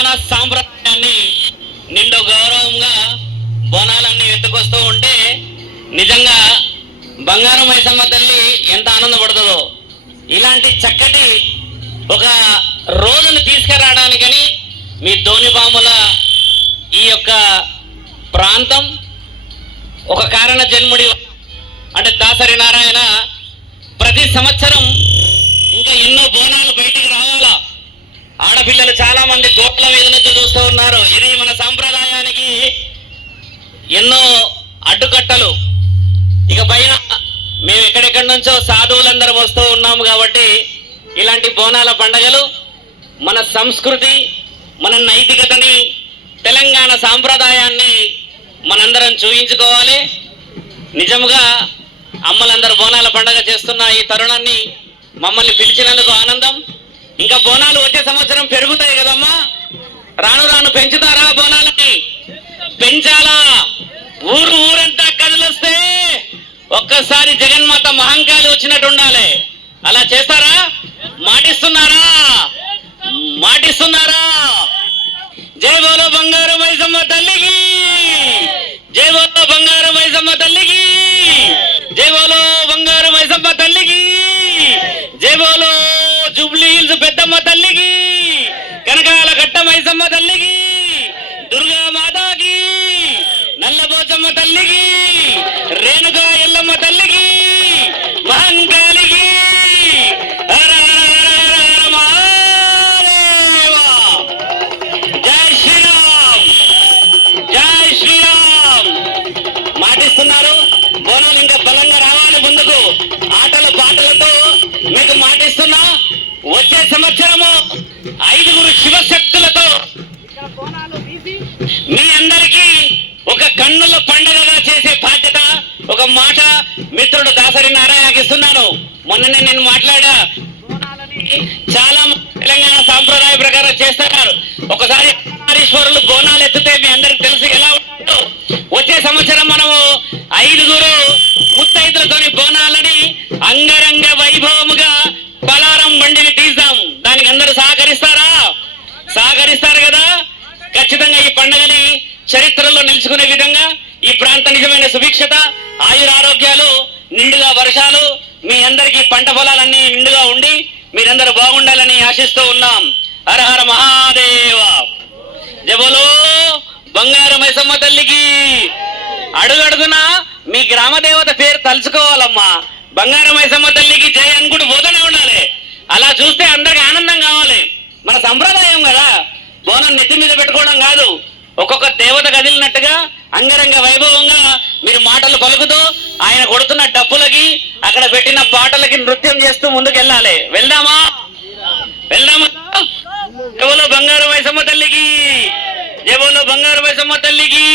తెలంగాణ సాంప్రదాయాన్ని నిండు గౌరవంగా బోనాలన్నీ ఎత్తుకొస్తూ ఉంటే నిజంగా బంగారు మైసమ్మ తల్లి ఎంత ఆనందపడుతుందో. ఇలాంటి చక్కటి ఒక రోజును తీసుకురావడానికని మీ ధోనిపాముల ఈ యొక్క ప్రాంతం ఒక కారణ జన్ముడి అంటే దాసరి నారాయణ ప్రతి సంవత్సరం ఇంకా ఎన్నో బోనాలు బయటికి రావాలా. ఆడపిల్లలు చాలా మంది గోట్ల మీద నుంచి చూస్తూ ఉన్నారు. ఇది మన సాంప్రదాయానికి ఎన్నో అడ్డుకట్టలు. ఇక పైన మేము ఎక్కడెక్కడి నుంచో సాధువులందరూ వస్తూ ఉన్నాము కాబట్టి ఇలాంటి బోనాల పండుగలు మన సంస్కృతి, మన నైతికతని, తెలంగాణ సాంప్రదాయాన్ని మనందరం చూయించుకోవాలి. నిజంగా అమ్మలందరూ బోనాల పండుగ చేస్తున్న ఈ తరుణాన్ని మమ్మల్ని పిలిచినందుకు ఆనందం. ఇంకా బోనాలు వచ్చే సంవత్సరం పెరుగుతాయి కదమ్మా, రాను రాను పెంచుతారా? బోనాలని పెంచాలా? ఊరంతా కదిలొస్తే ఒక్కసారి జగన్మాత మహంకాళి వచ్చినట్టు ఉండాలి. అలా చేస్తారా? మాటిస్తున్నారా? మాటిస్తున్నారా? జై బోలో బంగారు మైసమ్మ తల్లికి, జై బోలో బంగారు మైసమ్మ తల్లికి, జై బోలో బంగారు మైసమ్మ తల్లికి, జై బోలో జూబ్లీ హిల్స్ పెద్దమ్మ తల్లికి, కనకాల కట్ట మైసమ్మ తల్లికి, దుర్గా మాతాకి, నల్లబోచమ్మ తల్లికి, రేణుకా ఎల్లమ్మ తల్లికి, మహంకాళికి. జై శ్రీరామ్, జై శ్రీరామ్. మాటిస్తున్నారు. బోనాలు ఇంకా బలంగా రావాలి ముందుకు. ఆటల పాటలతో మీకు మాటిస్తున్నా, వచ్చే సంవత్సరము 5 శివశక్తులతో మీ అందరికీ ఒక కన్నుల పండుగగా చేసే బాధ్యత, ఒక మాట మిత్రుడు దాసరి నారాయణకి ఇస్తున్నాను. మొన్ననే నేను మాట్లాడా, చాలా తెలంగాణ సాంప్రదాయ ప్రకారం చేస్తున్నారు. ఒకసారి ఈశ్వరులు బోనాలు ఎత్తితే మీ అందరికి తెలుసు ఎలా ఉంటుందో. వచ్చే సంవత్సరం మనము 5 ముత్తైదులతోని బోనాలని అంగరంగ వైభవముగా పలారం బండిని తీద్దాం. దానికి అందరూ సహకరిస్తారా? సహకరిస్తారు కదా? ఖచ్చితంగా ఈ పండుగని చరిత్రలో నిలుచుకునే విధంగా ఈ ప్రాంత నిజమైన సుభిక్షత, ఆయురారోగ్యాలు, నిండుగా వర్షాలు, మీ అందరికీ పంట పొలాలన్నీ నిండుగా ఉండి మీరందరూ బాగుండాలని ఆశిస్తూ ఉన్నాం. హర హర మహాదేవ. జబలో బంగారు మైసమ్మ తల్లికి. అడుగడుగున మీ గ్రామ దేవత పేరు తలుచుకోవాలమ్మా. బంగారు మైసమ్మ తల్లికి జై అనుకుంటూ పోతూనే ఉండాలి. అలా చూస్తే అందరికి ఆనందం కావాలి. మన సంప్రదాయం కదా, బోనం నెత్తి మీద పెట్టుకోవడం కాదు. ఒక్కొక్క దేవత కదిలినట్టుగా అంగరంగ వైభవంగా మీరు మాటలు పలుకుతూ ఆయన కొడుతున్న డప్పులకి, అక్కడ పెట్టిన పాటలకి నృత్యం చేస్తూ ముందుకు వెళ్ళాలి. వెళ్దామా? వెళ్దామా? జై బోలో బంగారు మైసమ్మ తల్లికి, జై బోలో బంగారు మైసమ్మ తల్లికి.